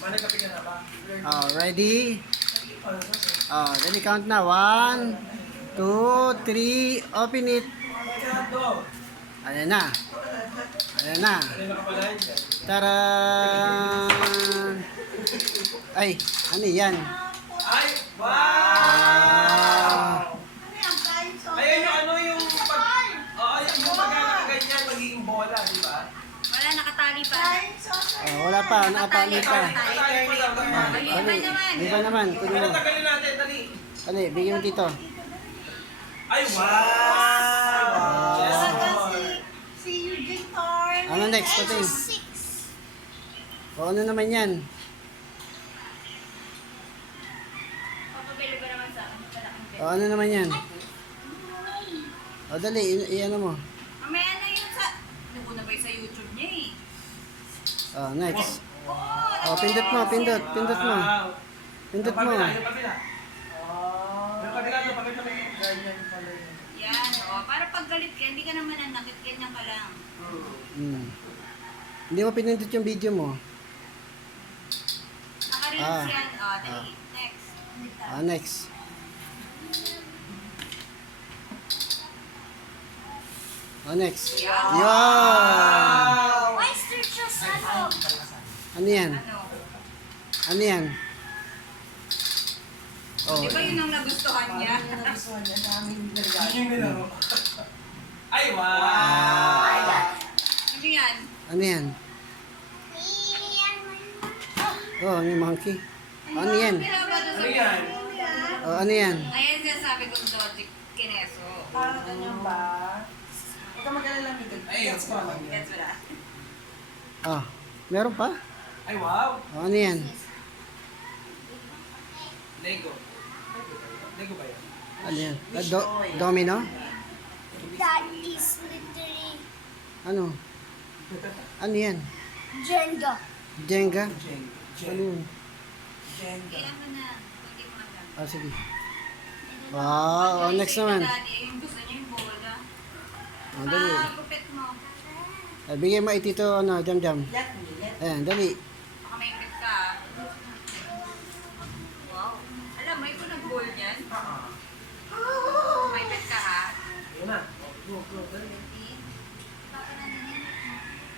Oh, ready? Oh, then count na. 1, 2, 3, open it. Ayan na. Ayan na. Taran! Ay, ano yan? Ay, wow! Ayan yung ano yung pag... Oo, yung pagkakaganyan, magiging bola, di ba? Wala, nakatali pa. Oh, wala pa, nakatali pa. Natali ko lang naman. Dali, di ba naman? Kunin Pero mo. tagalin natin, dali. Dali, bigyan mo dito. Ay, wow! Yes, Lord. Si Eugene Torn. Ano next? Pati. O, ano naman yan? Papabili ba naman sa akin? O, ano naman yan? O, dali, i-ano mo. Mamaya na yun sa... Naku na ba yung sa YouTube niya eh? O, next. Oo, O, pindot mo, pindot mo. Wow! Pindot mo. Yung kabila. Yung kabila, yung kabila. Ganyan pala yun. yan. O, para pag galit ka, hindi ka naman nanakit. Ganyan ka lang. Hindi mo pinindot yung video mo. Naka-reels yan. O, dali. Next. Ah, next. Oh, next. Yan. Yan! Oyster sauce ano? Ano yan? Ano? Ano yan? Oh, Di ba yun ang nagustuhan niya? Yung nilaro. Ay, wow! Ano yan? ano yan? Oh, may monkey. Ano yan? Kailangan ba doon sa Ano yan? Oh, ano yan? Ayan siya sabi kong Dodge Kineso. Parang ganyan ba? Huwag ka mag-alala, Miguel. Ay, yes, mama. Gets mo na? Oh, meron pa? Ay, wow! Oh, ano yan? Lego. Lego ba yan? Ano yan? Domino? That is literally Ano? Ano yan? Jenga. Jenga? Ano yun? Kailan mo na? Hindi mo alam. Ah, sige. Wow, oh, next naman. Daddy, yung gusto niya yung bola. Oh, dali. Pupit mo. Ah, bigyan mo itito, ano, jam-jam. Let me, let me. Ayan, dali. Baka may pit ka. Wow. Alam mo, ikaw nag-goal niyan? May pit ka ha? Yun na. Go, go, dali.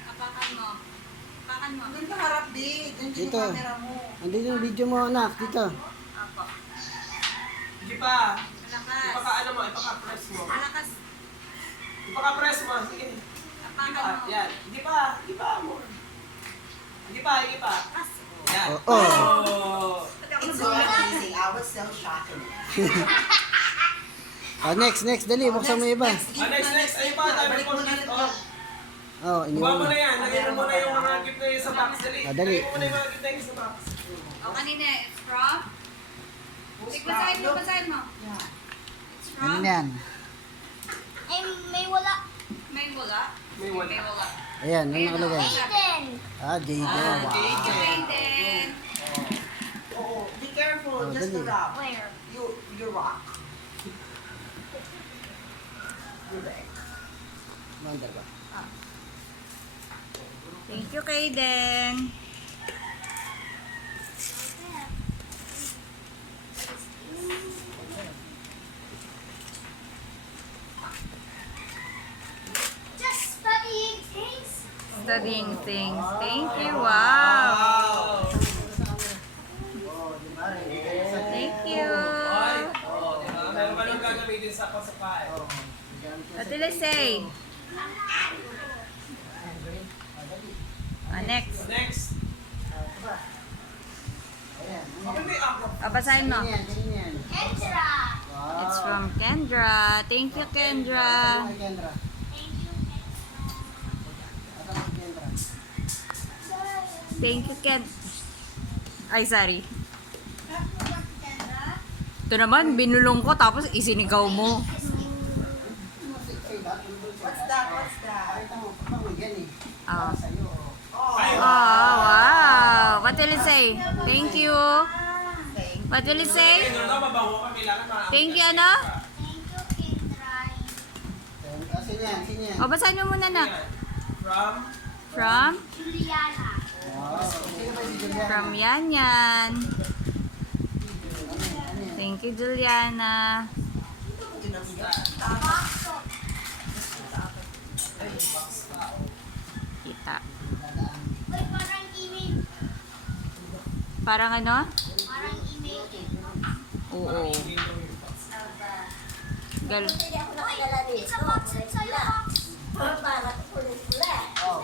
Apakan mo. Apakan mo. Doon ka harap, di. Doon yung Dito. camera mo. Andito yung video mo, anak. Dito. Apo. Hindi pa. Malakas. Ipaka-ano mo, ipaka-press mo. Malakas. Ipaka-press mo. Sige. Apakan mo. Yan. Hindi pa. Hindi pa mo. Hindi pa, hindi pa. Pas. Yan. Oh, oh. Oh. Pati ako It's so nagulat. amazing. I was so shocked. Ah, next. Dali, buksan mo yung iba. Ah, next. Ayun pa, tayo Balik mo na gift. ito. Oh. Oh, Kuha iniwan mo mo. na yan. Lagyan mo muna yung mga gift na yun sa box. Dali. Ah, dali. Lagyan mo muna yung mga gift na yun sa box. O kanina, it's from? Sige, basahin mo, basahin mo. Yeah. It's Ano from? yan? Ay, may wala. May wala. May wala. May wala. Ayan, ano nakalagay? Aiden. Ah, Jaden. Ah, Wow. Jaden. Aiden. Oh, be careful. Oh, Just the dali. rock. Where? You rock. You're back. Manda ba? Thank you, Kaiden. Just studying things. Studying things. Thank you. Wow. Thank you. Ay. Oh, di ba? Meron ka nang gagamitin sa pasapay. What did I say? Next. Next. Ayan. Okay, may ako. Basahin mo. Ganyan, ganyan. Kendra. Wow. It's from Kendra. Thank you, Kendra. Ay, Kendra. Thank you, Ata mo si Kendra. Thank you, Ken. Ay, sorry. Kendra. Ito naman, binulong ko tapos isinigaw mo. What's that? What's that? Pakita mo, pamigyan eh. Ah. Sa'yo. Oh, Oh, wow. What will it say? Thank you. thank What will it say? Ito na, mabango ka. Kailangan maamin. Thank you, ano? Thank you, Kendra. Sino yan? Sino yan? O, basahin mo muna na. From? From? Juliana. Wow. si Juliana. From Yan Yan. Thank you, Juliana. Kita. Uy, parang email. Parang ano? Parang email. Oo. Gal It's a box inside a box. Oh.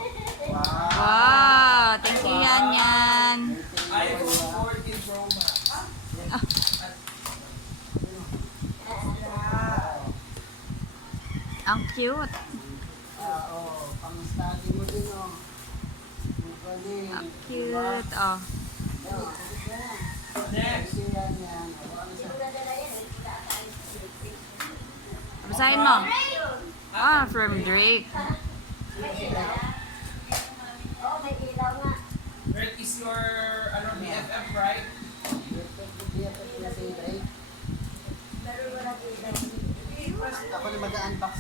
Wow. wow! Thank you, Yan Yan. iPhone 14 Pro Max. Ang cute. Oh, pang-study mo din, oh. Magaling. Ang cute. Oh. Next. Kasi yan. Ano siya? Basahin mo. Ah, from Drake. Red is your, ano, BFF, right? Ako na mag-unbox.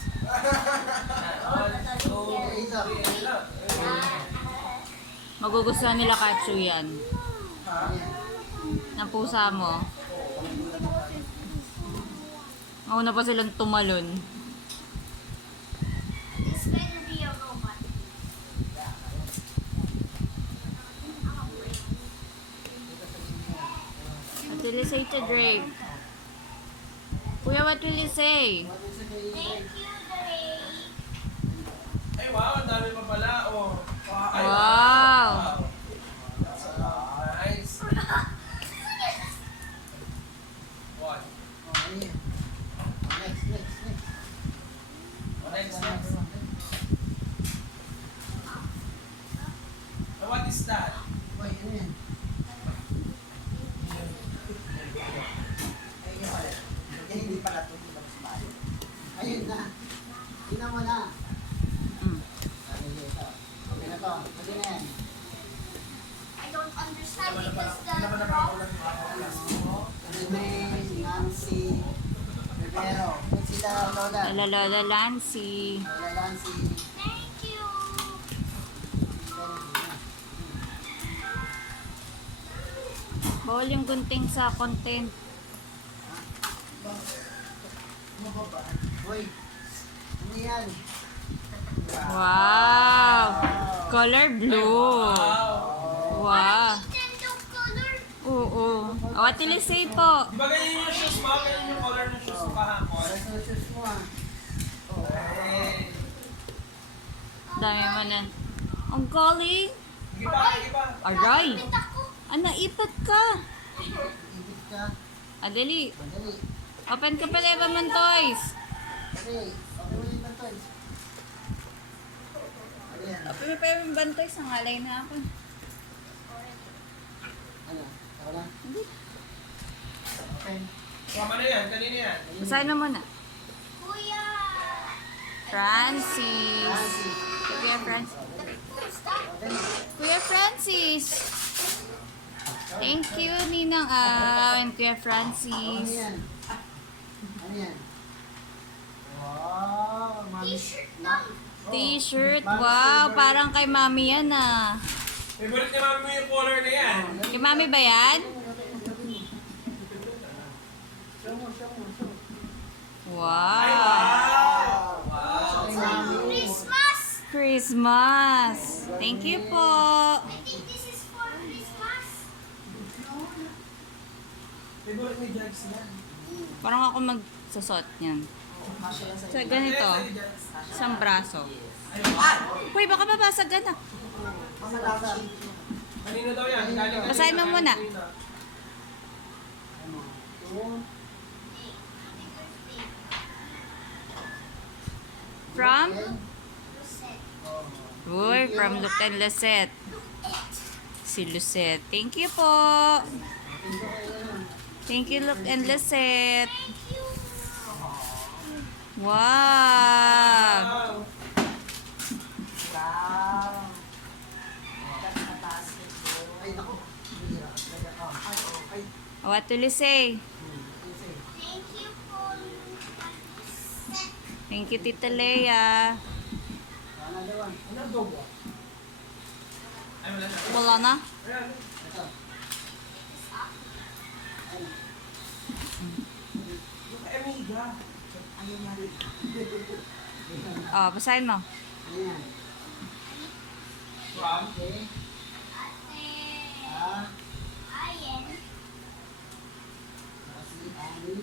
Magugustuhan nila Katsu yan. Ng pusa mo. Mauna pa silang tumalon. It's gonna be a robot. What will you say to Drake? Kuya, what will you say? Thank you, Drake. Ay, wow, ang dami pa pala. Oh. Ay, Wow! Nice. What? Next. What is that? Hindi pala ito. Ayun na. Tingnan mo na. Mm. Okay na to. Pwede na yan. I don't understand because the rock. Remain, Nancy, Rivero. Kung sila Lola. Lola Lancy. Lola Nancy. Thank you. Bawal yung gunting sa content. Uy. Ano yan? Wow! Color blue. Wow. Nintendo color. Oo. Oh, what will you say po? Di ba ganyan yung shoes mo? Ganyan yung color ng shoes mo kahapon? Para sa shoes mo, ah. Ay. Dami mo na. Ang galing. Sige pa. Aray. Nakapit ako. Naipat ka. Ibig ka. Adali. Madali. Open ka pa Eva Man Toys. Okay. Okay mo yung bantoys. Ano yan? Open mo pa Eva Man Toys. Nangalay na ako. Ano? Ako na? Okay. Tama na yan. Kanina yan. Basahin mo muna. Kuya. Francis. Nancy. Kuya Francis. Stop. Kuya Francis. Thank you, Ninang and Kuya Ano Francis. yan? Ano yan? Wow. Mami. T-shirt lang. T-shirt. Wow, parang kay Mami yan ah. Favorite ni mami mo yung color na yan. Kay Mami ba yan? Show mo. Wow. Wow. Christmas. Christmas. Thank you po. I think this is for Christmas. Favorite ni Jags yan. Parang ako magsusot niyan. Sa ganito. Isang braso. Hoy, baka babasag ka na. Kanino daw yan? Galing Basahin mo muna. From? Uy, from Luke and Lucette. Si Lucette. Thank you po. Thank you, Luke and Lucette. Wow. Ay, naku. Ay, What will you say? Thank you for Thank you, Tita Leia. ano daw? Ano daw ba? Ay, wala na. Wala na? Ayan. Yung kay Amiga. Ayaw na rin. Oh, basahin mo. Ayan. From? Okay. Ah. Si Ani.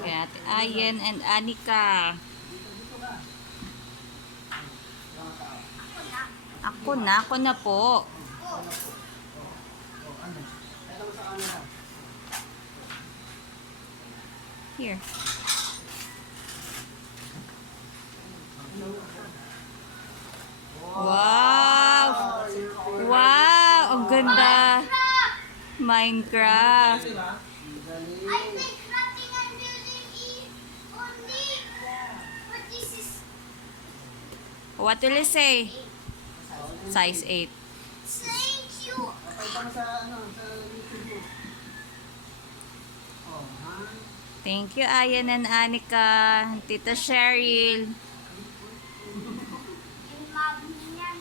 Kaya Ate Ayen and Anika. Ako na po. Here. Wow! Wow! Ang ganda! Minecraft. Diba? I think crafting and building is only, but this is What will you say? Size 8. thank you. Pakita mo sa YouTube mo. Oh, ha? Thank you, Ayan and Anika. Tita Cheryl. Yung mabing yan.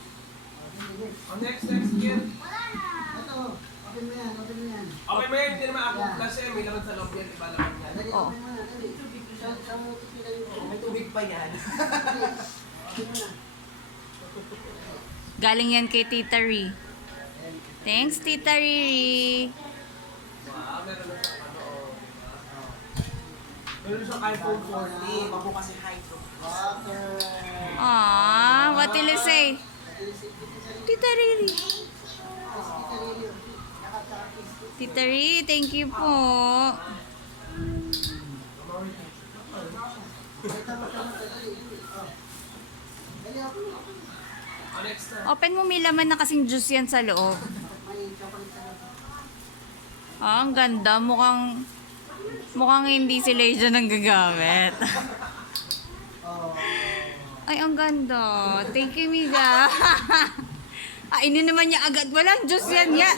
Oh, next year. Wala na. Ito, open mo yan, open mo yan. Okay, may hindi naman ako kasi may laman sa loob yan. Iba laman yan. Dali, Oh. open mo na, dali. Sa mo pipila yung May tubig pa yan. open mo na. Galing yan kay Tita Ree. Thanks, Tita Ree. Wow, meron na siyang ano. Meron siyang iPhone 14. Mabu kasi iPhone. Water. What will you say? Tita Ree. Tita Ree, thank you po. Oh, next na. Open mo, may laman na kasing juice yan sa loob. Ang ganda. Mukhang hindi si Leja nang gagamit. Ay, ang ganda. Thank you, Miga. Ini naman niya agad. Walang juice yan, ya.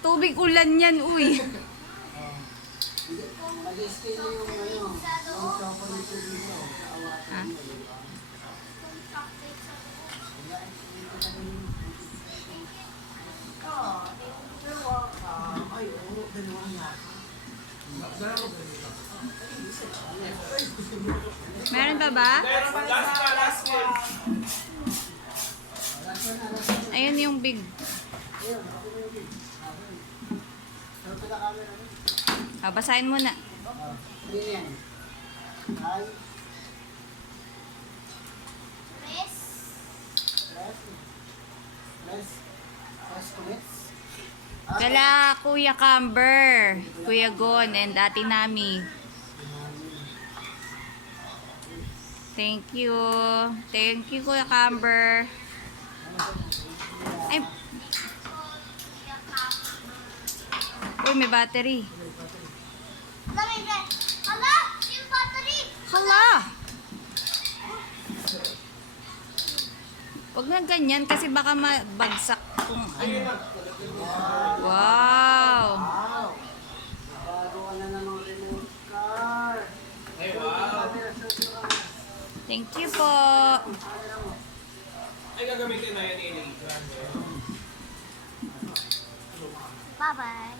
Tubig ulan yan, uy. Mag-stay na yung ano, yung chocolate dito. Ha? Ay, oo. Dalawa nga. Meron pa ba? Last one. Ayun yung big. Basahin mo na. Ano yan? Ay, Chris. Press commits. Kala Kuya Camber, Kuya Gon, and Ate Nami. Thank you. Thank you, Kuya Camber. Ay, uy, may battery. Hala! Yung battery! Hala! Huwag na ganyan kasi baka mabagsak kung ano. Wow! Bago ka na namang remote car. Ay, wow. Thank you po. Ay, gagamitin na yan ni Elijah. Bye-bye.